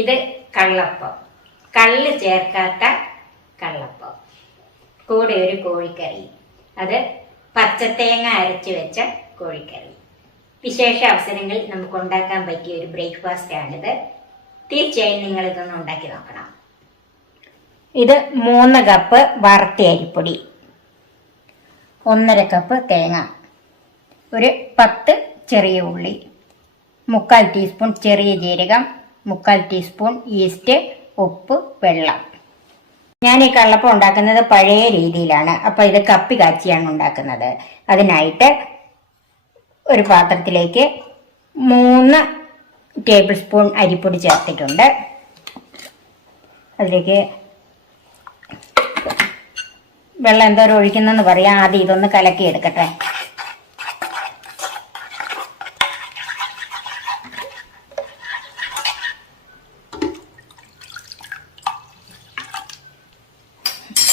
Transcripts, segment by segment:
ഇത് കള്ളപ്പം, കള്ള് ചേർക്കാത്ത കള്ളപ്പം. കൂടെ ഒരു കോഴിക്കറി, അത് പച്ചത്തേങ്ങ അരച്ച് വെച്ച കോഴിക്കറി. വിശേഷ അവസരങ്ങളിൽ നമുക്ക് ഉണ്ടാക്കാൻ പറ്റിയ ഒരു ബ്രേക്ക്ഫാസ്റ്റ് ആണിത്. തീർച്ചയായും നിങ്ങൾ ഇതൊന്ന് ഉണ്ടാക്കി നോക്കണം. ഇത് 3 കപ്പ് വറുത്ത അരിപ്പൊടി, 1/2 കപ്പ് തേങ്ങ, ഒരു 10 ചെറിയ ഉള്ളി, 3/4 ടീസ്പൂൺ ചെറിയ ജീരകം, 3/4 ടീസ്പൂൺ ഈസ്റ്റ്, ഉപ്പ്, വെള്ളം. ഞാൻ ഈ കള്ളപ്പം ഉണ്ടാക്കുന്നത് പഴയ രീതിയിലാണ്. അപ്പോൾ ഇത് കപ്പി കാച്ചിയാണ് ഉണ്ടാക്കുന്നത്. അതിനായിട്ട് ഒരു പാത്രത്തിലേക്ക് 3 ടേബിൾ സ്പൂൺ അരിപ്പൊടി ചേർത്തിട്ടുണ്ട്. അതിലേക്ക് വെള്ളം എന്തോരം ഒഴിക്കുന്നെന്ന് പറയാം. ആദ്യം ഇതൊന്ന് കലക്കി എടുക്കട്ടെ.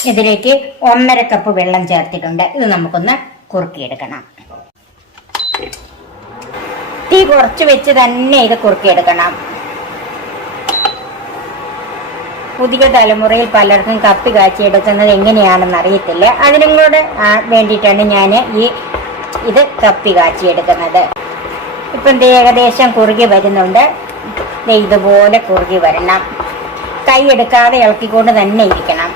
ഇതിലേക്ക് 1/2 കപ്പ് വെള്ളം ചേർത്തിട്ടുണ്ട്. ഇത് നമുക്കൊന്ന് കുറുക്കിയെടുക്കണം. തീ കുറച്ച് വെച്ച് തന്നെ ഇത് കുറുക്കിയെടുക്കണം. പുതിയ തലമുറയിൽ പലർക്കും കപ്പി കാച്ചിയെടുക്കുന്നത് എങ്ങനെയാണെന്ന് അറിയത്തില്ല. അതിനും കൂടെ വേണ്ടിയിട്ടാണ് ഞാൻ ഇത് കപ്പി കാച്ചിയെടുക്കുന്നത്. ഇപ്പം ഏകദേശം കുറുകി വരുന്നുണ്ട്. ഇതുപോലെ കുറുകി വരണം. കൈ എടുക്കാതെ ഇളക്കിക്കൊണ്ട് തന്നെ ഇരിക്കണം.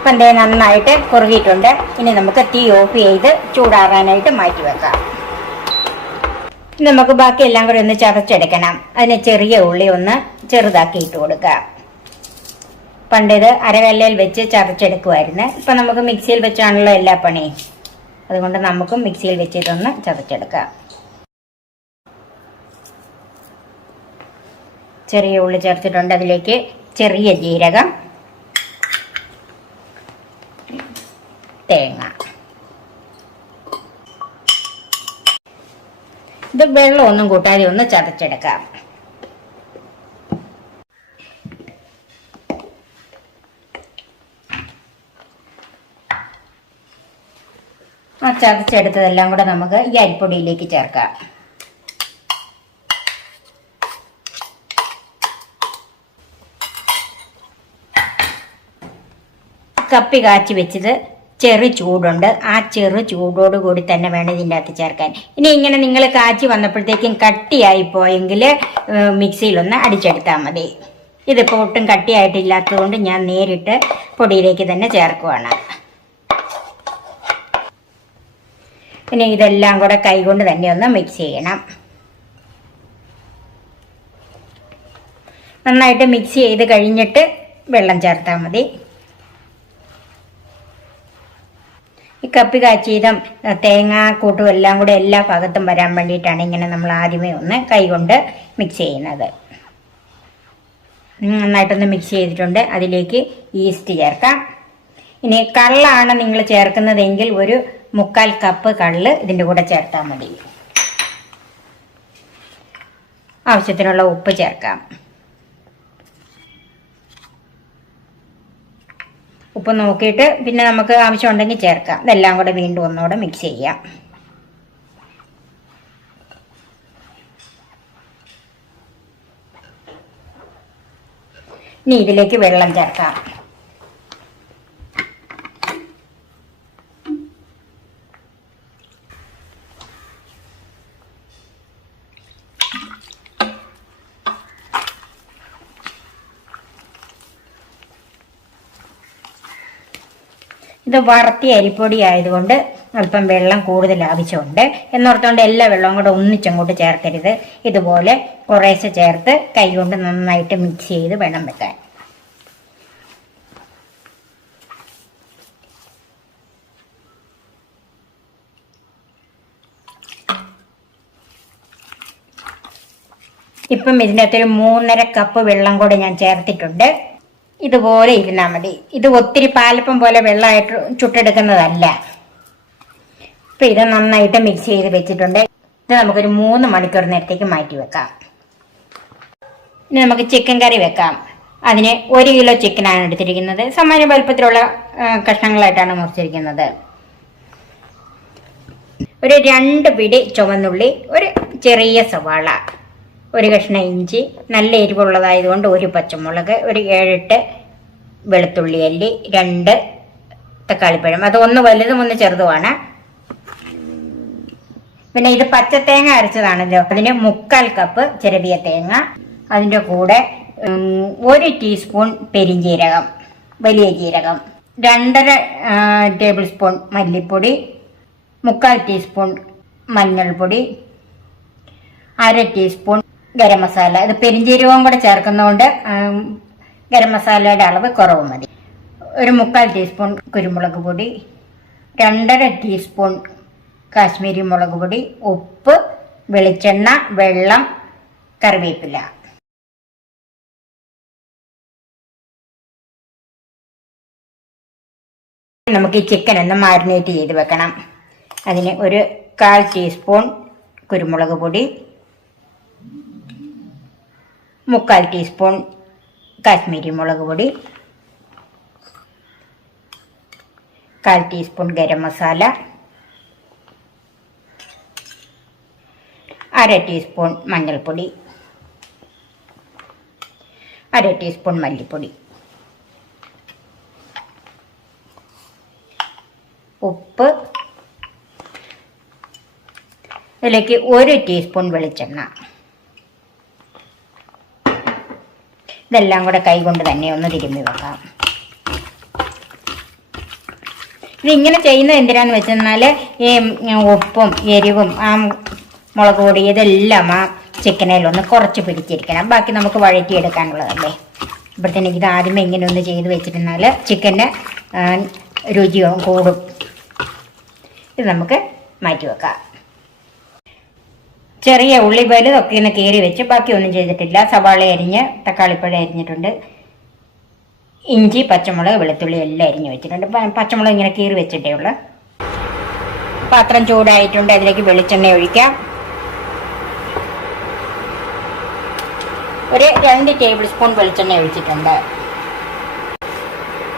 ഇപ്പം നന്നായിട്ട് കുറുകിയിട്ടുണ്ട്. ഇനി നമുക്ക് തീ ഓഫ് ചെയ്ത് ചൂടാറാനായിട്ട് മാറ്റി വെക്കാം. നമുക്ക് ബാക്കി എല്ലാം കൂടി ഒന്ന് ചതച്ചെടുക്കണം. അതിന് ചെറിയ ഉള്ളി ഒന്ന് ചെറുതാക്കി ഇട്ട് കൊടുക്കുക. പണ്ടിത് അരകല്ലയിൽ വെച്ച് ചതച്ചെടുക്കുമായിരുന്നു. ഇപ്പം നമുക്ക് മിക്സിയിൽ വെച്ചാണല്ലോ എല്ലാ പണിയും. അതുകൊണ്ട് നമുക്കും മിക്സിയിൽ വെച്ച് ഇതൊന്ന് ചതച്ചെടുക്കാം. ചെറിയ ഉള്ളി ചേർത്തിട്ടുണ്ട്. അതിലേക്ക് ചെറിയ ജീരകം, തേങ്ങ. ഇത് വെള്ളം ഒന്നും കൂട്ടാതെ ഒന്ന് ചതച്ചെടുക്കാം. ആ ചതച്ചെടുത്തതെല്ലാം കൂടെ നമുക്ക് ഈ അരിപ്പൊടിയിലേക്ക് ചേർക്കാം. കപ്പി കാച്ചി വെച്ചത് ചെറു ചൂടുണ്ട്. ആ ചെറു ചൂടോട് കൂടി തന്നെ വേണം ഇതിൻ്റെ അകത്ത് ചേർക്കാൻ. ഇനി ഇങ്ങനെ നിങ്ങൾ കാച്ചി വന്നപ്പോഴത്തേക്കും കട്ടിയായി പോയെങ്കിൽ മിക്സിയിലൊന്ന് അടിച്ചെടുത്താൽ മതി. ഇതിപ്പോൾ ഒട്ടും കട്ടിയായിട്ടില്ലാത്തതുകൊണ്ട് ഞാൻ നേരിട്ട് പൊടിയിലേക്ക് തന്നെ ചേർക്കുവാണ്. ഇനി ഇതെല്ലാം കൂടെ കൈകൊണ്ട് തന്നെ ഒന്ന് മിക്സ് ചെയ്യണം. നന്നായിട്ട് മിക്സ് ചെയ്ത് കഴിഞ്ഞിട്ട് വെള്ളം ചേർത്താൽ മതി. ഈ കപ്പി കാച്ചിയതും തേങ്ങ കൂട്ടും എല്ലാം കൂടെ എല്ലാ ഭാഗത്തും വരാൻ വേണ്ടിയിട്ടാണ് ഇങ്ങനെ നമ്മൾ ആദ്യമേ ഒന്ന് കൈകൊണ്ട് മിക്സ് ചെയ്യുന്നത്. നന്നായിട്ടൊന്ന് മിക്സ് ചെയ്തിട്ടുണ്ട്. അതിലേക്ക് ഈസ്റ്റ് ചേർക്കാം. ഇനി കള്ളാണ് നിങ്ങൾ ചേർക്കുന്നതെങ്കിൽ ഒരു 3/4 കപ്പ് കള്ള് ഇതിൻ്റെ കൂടെ ചേർത്താൽ മതി. ആവശ്യത്തിനുള്ള ഉപ്പ് ചേർക്കാം. ഉപ്പ് നോക്കിയിട്ട് പിന്നെ നമുക്ക് ആവശ്യമുണ്ടെങ്കിൽ ചേർക്കാം. ഇതെല്ലാം കൂടെ വീണ്ടും ഒന്നുകൂടെ മിക്സ് ചെയ്യാം. ഇനി ഇതിലേക്ക് വെള്ളം ചേർക്കാം. ഇത് വറുത്തിയ അരിപ്പൊടി ആയതുകൊണ്ട് അല്പം വെള്ളം കൂടുതൽ ആവശ്യമുണ്ട്. എന്നോർത്തുകൊണ്ട് എല്ലാ വെള്ളവും കൂടെ ഒന്നിച്ചങ്ങോട്ട് ചേർക്കരുത്. ഇതുപോലെ കുറേശ്ശെ ചേർത്ത് കൈകൊണ്ട് നന്നായിട്ട് മിക്സ് ചെയ്ത് വേണം വെക്കാൻ. ഇപ്പം ഇതിൻ്റെ അകത്തൊരു 3.5 കപ്പ് വെള്ളം കൂടെ ഞാൻ ചേർത്തിട്ടുണ്ട്. ഇതുപോലെ ഇരുന്നാൽ മതി. ഇത് ഒത്തിരി പാലപ്പം പോലെ വെള്ളമായിട്ട് ചുട്ടെടുക്കുന്നതല്ല. ഇപ്പം ഇത് നന്നായിട്ട് മിക്സ് ചെയ്ത് വെച്ചിട്ടുണ്ട്. ഇത് നമുക്കൊരു 3 മണിക്കൂർ നേരത്തേക്ക് മാറ്റി വെക്കാം. ഇനി നമുക്ക് ചിക്കൻ കറി വെക്കാം. അതിന് 1 കിലോ ചിക്കനാണ് എടുത്തിരിക്കുന്നത്. സാമാന്യ വലുപ്പത്തിലുള്ള കഷ്ണങ്ങളായിട്ടാണ് മുറിച്ചിരിക്കുന്നത്. ഒരു 2 പിടി ചുവന്നുള്ളി, ഒരു ചെറിയ സവാള, ഒരു കഷ്ണം ഇഞ്ചി, നല്ല എരിവുള്ളതായതുകൊണ്ട് ഒരു പച്ചമുളക്, ഒരു 7-8 വെളുത്തുള്ളി അല്ലി, 2 തക്കാളിപ്പഴം. അത് ഒന്ന് വലുതും ഒന്ന് ചെറുതുമാണ്. പിന്നെ ഇത് പച്ചത്തേങ്ങ അരച്ചതാണല്ലോ, അതിന് 1/4 കപ്പ് ചിരവിയ തേങ്ങ, അതിൻ്റെ കൂടെ 1 ടീസ്പൂൺ പെരിഞ്ജീരകം, വലിയ ജീരകം, 2.5 ടേബിൾ സ്പൂൺ മല്ലിപ്പൊടി, 1/4 ടീസ്പൂൺ മഞ്ഞൾപ്പൊടി, 1/2 ടീസ്പൂൺ ഗരം മസാല. ഇത് പെരിഞ്ജീരകവും കൂടെ ചേർക്കുന്നതുകൊണ്ട് ഗരം മസാലയുടെ അളവ് കുറവ് മതി. ഒരു 1/4 ടീസ്പൂൺ കുരുമുളക് പൊടി, 2.5 ടീസ്പൂൺ കാശ്മീരി മുളക് പൊടി, ഉപ്പ്, വെളിച്ചെണ്ണ, വെള്ളം, കറിവേപ്പില. നമുക്ക് ഈ ചിക്കൻ ഒന്ന് മാരിനേറ്റ് ചെയ്ത് വെക്കണം. അതിന് ഒരു 1/4 ടീസ്പൂൺ കുരുമുളക് പൊടി, 1/4 ടീസ്പൂൺ കാശ്മീരി മുളക് പൊടി, 1/4 ടീസ്പൂൺ ഗരം മസാല, 1/2 ടീസ്പൂൺ മഞ്ഞൾപ്പൊടി, 1/2 ടീസ്പൂൺ മല്ലിപ്പൊടി, ഉപ്പ്, ഇതിലേക്ക് 1 ടീസ്പൂൺ വെളിച്ചെണ്ണ. ഇതെല്ലാം കൂടെ കൈകൊണ്ട് തന്നെ ഒന്ന് തിരുമ്മി വെക്കാം. ഇതിങ്ങനെ ചെയ്യുന്നത് എന്തിനാന്ന് വെച്ചെന്നാൽ ഈ ഉപ്പും എരിവും ആ മുളക് പൊടി ഇതെല്ലാം ആ ചിക്കനിലൊന്ന് കുറച്ച് പിടിച്ചിരിക്കണം. ബാക്കി നമുക്ക് വഴറ്റിയെടുക്കാനുള്ളതല്ലേ. ഇപ്പോഴത്തേക്ക് ഇത് ആദ്യമേ ഇങ്ങനെ ഒന്ന് ചെയ്ത് വെച്ചിരുന്നാൽ ചിക്കന് രുചിയും കൂടും. ഇത് നമുക്ക് മാറ്റി വെക്കാം. ചെറിയ ഉള്ളി വലുതൊക്കെ ഒന്ന് കീറി വെച്ച് ബാക്കി ഒന്നും ചെയ്തിട്ടില്ല. സവാള അരിഞ്ഞ്, തക്കാളിപ്പഴം അരിഞ്ഞിട്ടുണ്ട്, ഇഞ്ചി, പച്ചമുളക്, വെളുത്തുള്ളി എല്ലാം അരിഞ്ഞ് വെച്ചിട്ടുണ്ട്. പച്ചമുളക് ഇങ്ങനെ കീറി വെച്ചിട്ടേ ഉള്ളു. പാത്രം ചൂടായിട്ടുണ്ട്, അതിലേക്ക് വെളിച്ചെണ്ണ ഒഴിക്കാം. ഒരു 2 ടേബിൾ സ്പൂൺ വെളിച്ചെണ്ണ ഒഴിച്ചിട്ടുണ്ട്.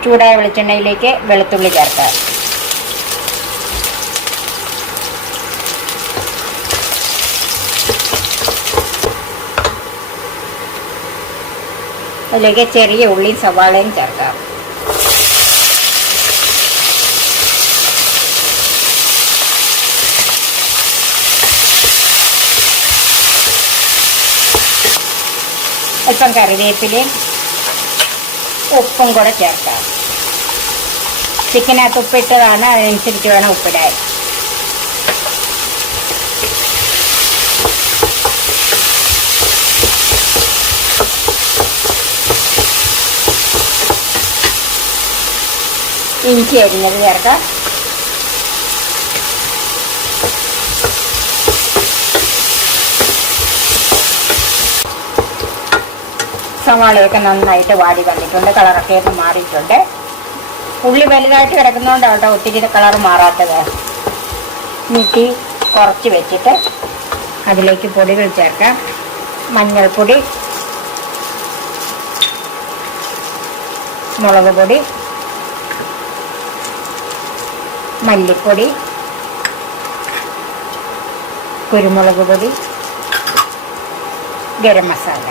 ചൂടായ വെളിച്ചെണ്ണയിലേക്ക് വെളുത്തുള്ളി ചേർക്കാം. അതിലേക്ക് ചെറിയ ഉള്ളിയും സവാളയും ചേർക്കാം. അല്പം കറിവേപ്പിലയും ഉപ്പും കൂടെ ചേർക്കാം. ചിക്കനകത്ത് ഉപ്പിട്ടതാണ്, അതനുസരിച്ച് വേണം ഉപ്പിടാൻ. ഇഞ്ചി അരിഞ്ഞത് ചേർക്കാം. സവാളയൊക്കെ നന്നായിട്ട് വാടി വന്നിട്ടുണ്ട്, കളറൊക്കെ ഒന്ന് മാറിയിട്ടുണ്ട്. ഉള്ളി വലുതായിട്ട് കിടക്കുന്നതുകൊണ്ടാണ് കേട്ടോ ഒത്തിരി കളർ മാറാത്തത്. തീ കുറച്ച് വെച്ചിട്ട് അതിലേക്ക് പൊടികൾ ചേർക്കാം. മഞ്ഞൾപ്പൊടി, മുളക് പൊടി, മല്ലിപ്പൊടി, കുരുമുളക് പൊടി, ഗരം മസാല.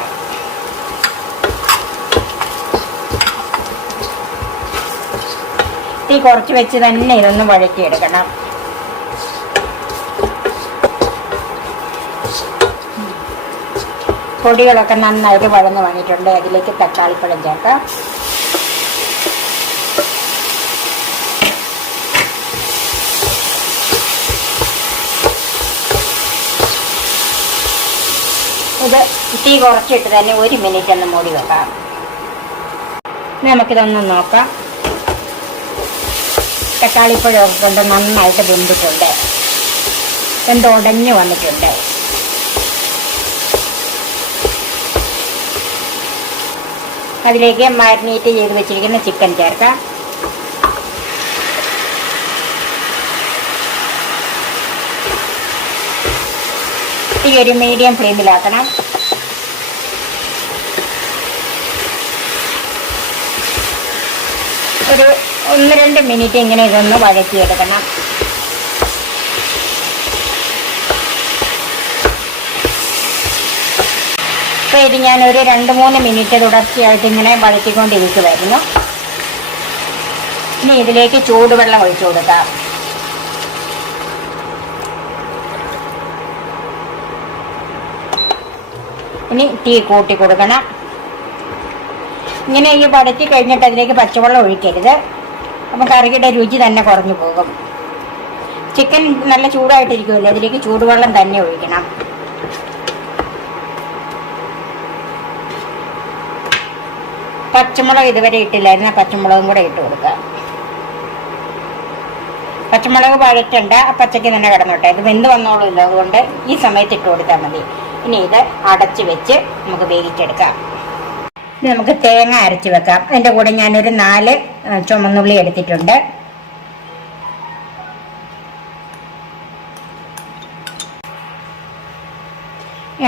തീ കുറച്ച് വെച്ച് തന്നെ ഇതൊന്ന് വഴറ്റിയെടുക്കണം. പൊടികളൊക്കെ നന്നായിട്ട് വഴന്ന് വന്നിട്ടുണ്ട്. അതിലേക്ക് തക്കാളിപ്പഴം ചേർക്കാം. ഇത് തീ കുറച്ചിട്ട് തന്നെ 1 മിനിറ്റ് ഒന്ന് മൂടി വെക്കാം. നമുക്കിതൊന്ന് നോക്കാം. തക്കാളിപ്പഴമൊക്കെ കൊണ്ട് നന്നായിട്ട് വെന്തിട്ടുണ്ട്, ഉടഞ്ഞു വന്നിട്ടുണ്ട്. അതിലേക്ക് മാരിനേറ്റ് ചെയ്ത് വെച്ചിരിക്കുന്ന ചിക്കൻ ചേർക്കാം. ഈ ഒരു മീഡിയം ഫ്ലെയിമിലാക്കണം. ഒരു 1-2 മിനിറ്റ് ഇങ്ങനെ ഇതൊന്ന് വഴറ്റിയെടുക്കണം. അപ്പോൾ ഇത് ഞാനൊരു 2-3 മിനിറ്റ് തുടർച്ചയായിട്ട് ഇങ്ങനെ വഴറ്റിക്കൊണ്ടിരിക്കുമായിരുന്നു. ഇനി ഇതിലേക്ക് ചൂടുവെള്ളം ഒഴിച്ചു കൊടുക്കാം. ഇനി തീ കൂട്ടി കൊടുക്കണം. ഇങ്ങനെ ഈ വടറ്റി കഴിഞ്ഞിട്ട് അതിലേക്ക് പച്ചവെള്ളം ഒഴിക്കരുത്, അപ്പം കറിയുടെ രുചി തന്നെ കുറഞ്ഞു പോകും. ചിക്കൻ നല്ല ചൂടായിട്ടിരിക്കുമല്ലോ, അതിലേക്ക് ചൂടുവെള്ളം തന്നെ ഒഴിക്കണം. പച്ചമുളക് ഇതുവരെ ഇട്ടില്ലായിരുന്നു, പച്ചമുളകും കൂടെ ഇട്ട് കൊടുക്കുക. പച്ചമുളക് വഴറ്റണ്ട, പച്ചയ്ക്ക് തന്നെ കിടന്നോട്ടെ, ഇത് വെന്ത് വന്നോളൂല്ലോ, അതുകൊണ്ട് ഈ സമയത്ത് ഇട്ട് കൊടുത്താൽ മതി. ഇനി ഇത് അടച്ച് വെച്ച് നമുക്ക് വേവിച്ചെടുക്കാം. ഇനി നമുക്ക് തേങ്ങ അരച്ച് വെക്കാം. അതിൻ്റെ കൂടെ ഞാനൊരു 4 ചുമന്നുള്ളി എടുത്തിട്ടുണ്ട്.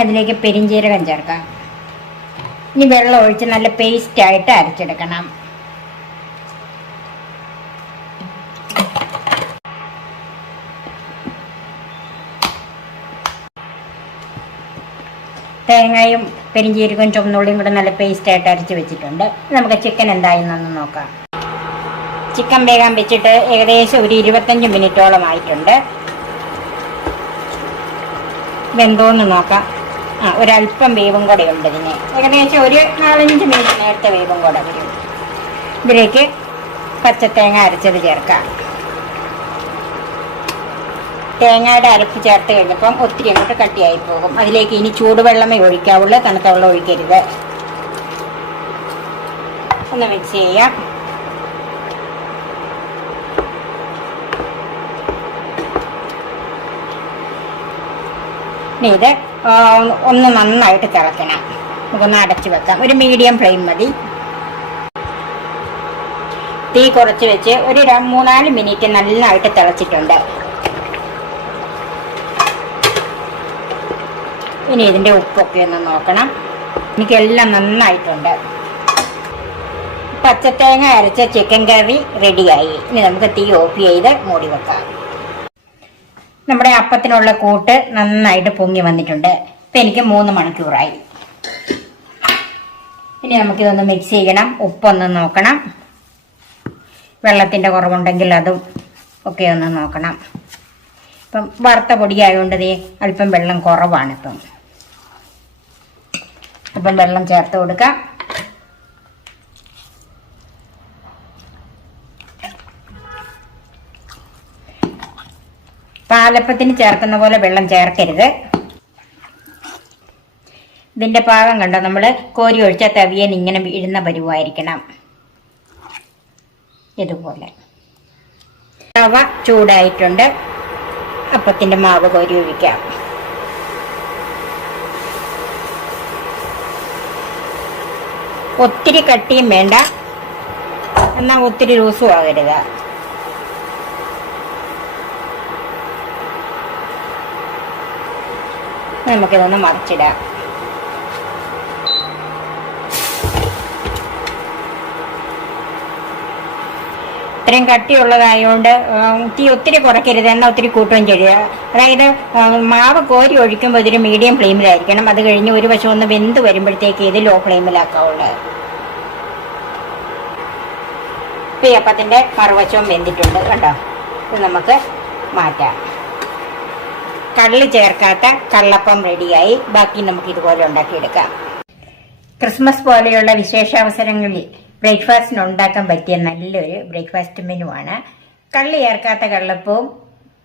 അതിലേക്ക് പെരിഞ്ജീരകം ചേർക്കാം. ഇനി വെള്ളം ഒഴിച്ച് നല്ല പേസ്റ്റായിട്ട് അരച്ചെടുക്കണം. തേങ്ങയും പെരിഞ്ജീരകവും ചുവന്നുള്ളിയും കൂടെ നല്ല പേസ്റ്റായിട്ട് അരച്ച് വെച്ചിട്ടുണ്ട്. നമുക്ക് ചിക്കൻ എന്തായെന്നൊന്ന് നോക്കാം. ചിക്കൻ വേഗം വെച്ചിട്ട് ഏകദേശം ഒരു 25 മിനിറ്റോളം ആയിട്ടുണ്ട്. വെന്തോന്ന് നോക്കാം. ഒരല്പം വേവും കൂടെ ഉണ്ട് ഇതിന്. ഏകദേശം ഒരു 4-5 മിനിറ്റ് നേരത്തെ വേവും കൂടെ വരും. ഇതിലേക്ക് പച്ചത്തേങ്ങ അരച്ചത് ചേർക്കാം. തേങ്ങയുടെ അരപ്പ് ചേർത്ത് കഴിഞ്ഞപ്പം ഒത്തിരി അങ്ങോട്ട് കട്ടിയായി പോകും. അതിലേക്ക് ഇനി ചൂടുവെള്ളമേ ഒഴിക്കാവുള്ളൂ, തണുത്ത വെള്ളം ഒഴിക്കരുത്. ഒന്ന് മിക്സ് ചെയ്യാം. ഇനി ഇത് ഒന്ന് നന്നായിട്ട് തിളക്കണം. നമുക്കൊന്ന് അടച്ചു വെക്കാം. ഒരു മീഡിയം ഫ്ലെയിം മതി. തീ കുറച്ച് വെച്ച് ഒരു 3-4 മിനിറ്റ് നന്നായിട്ട് തിളച്ചിട്ടുണ്ട്. ഇനി ഇതിൻ്റെ ഉപ്പൊക്കെ ഒന്ന് നോക്കണം. എനിക്കെല്ലാം നന്നായിട്ടുണ്ട്. പച്ചത്തേങ്ങ അരച്ച ചിക്കൻ കറി റെഡിയായി. ഇനി നമുക്ക് തീ ഓഫ് ചെയ്ത് മൂടി വെക്കാം. നമ്മുടെ അപ്പത്തിനുള്ള കൂട്ട് നന്നായിട്ട് പൊങ്ങി വന്നിട്ടുണ്ട്. ഇപ്പം എനിക്ക് 3 മണിക്കൂറായി. ഇനി നമുക്കിതൊന്ന് മിക്സ് ചെയ്യണം. ഉപ്പൊന്ന് നോക്കണം. വെള്ളത്തിൻ്റെ കുറവുണ്ടെങ്കിൽ അതും ഒക്കെ ഒന്ന് നോക്കണം. ഇപ്പം വറുത്ത പൊടിയായതുകൊണ്ട് അല്പം വെള്ളം കുറവാണ്. അപ്പം വെള്ളം ചേർത്ത് കൊടുക്കാം. പാലപ്പത്തിന് ചേർക്കുന്ന പോലെ വെള്ളം ചേർക്കരുത്. ഇതിൻ്റെ പാകം കണ്ടോ, നമ്മൾ കോരി ഒഴിച്ച തവിയൻ ഇങ്ങനെ വീഴുന്ന പരുവായിരിക്കണം. ഇതുപോലെ തവ ചൂടായിട്ടുണ്ട്. അപ്പത്തിൻ്റെ മാവ് കോരി ഒഴിക്കാം. ഒത്തിരി കട്ടിയും വേണ്ട, എന്നാൽ ഒത്തിരി ലൂസും ആകരുത്. നമുക്കിതൊന്ന് മറിച്ചിടാം. ഇത്രയും കട്ടിയുള്ളതായതുകൊണ്ട് തീ ഒത്തിരി കുറയ്ക്കരുത്, എന്നാൽ ഒത്തിരി കൂട്ടുകയും ചെയ്യുക. അതായത് മാവ് കോരി ഒഴിക്കുമ്പോൾ ഇതൊരു മീഡിയം ഫ്ലെയിമിലായിരിക്കണം. അത് കഴിഞ്ഞ് ഒരു വശം ഒന്ന് വെന്ത് വരുമ്പോഴത്തേക്ക് ഇത് ലോ ഫ്ലെയിമിലാക്കാവുള്ളൂ. ഇപ്പം ഈ അപ്പത്തിൻ്റെ മറുവശവും വെന്തിട്ടുണ്ട് കണ്ടോ. ഇത് നമുക്ക് മാറ്റാം. കള്ളി ചേർക്കാത്ത കള്ളപ്പം റെഡിയായി. ബാക്കി നമുക്ക് ഇതുപോലെ ഉണ്ടാക്കിയെടുക്കാം. ക്രിസ്മസ് പോലെയുള്ള വിശേഷാവസരങ്ങളിൽ ബ്രേക്ക്ഫാസ്റ്റിന് ഉണ്ടാക്കാൻ പറ്റിയ നല്ലൊരു ബ്രേക്ക്ഫാസ്റ്റ് മെനു ആണ്. കള്ളി ചേർക്കാത്ത കള്ളപ്പവും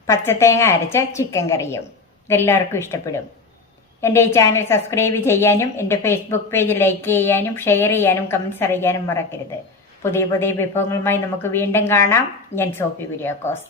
പച്ചത്തേങ്ങ അരച്ച ചിക്കൻ കറിയും. ഇതെല്ലാവർക്കും ഇഷ്ടപ്പെടും. എൻ്റെ ഈ ചാനൽ സബ്സ്ക്രൈബ് ചെയ്യാനും എൻ്റെ ഫേസ്ബുക്ക് പേജ് ലൈക്ക് ചെയ്യാനും ഷെയർ ചെയ്യാനും കമൻറ്റ്സ് അറിയാനും മറക്കരുത്. പുതിയ പുതിയ വിഭവങ്ങളുമായി നമുക്ക് വീണ്ടും കാണാം. ഞാൻ സോഫി കുര്യാക്കോസ്.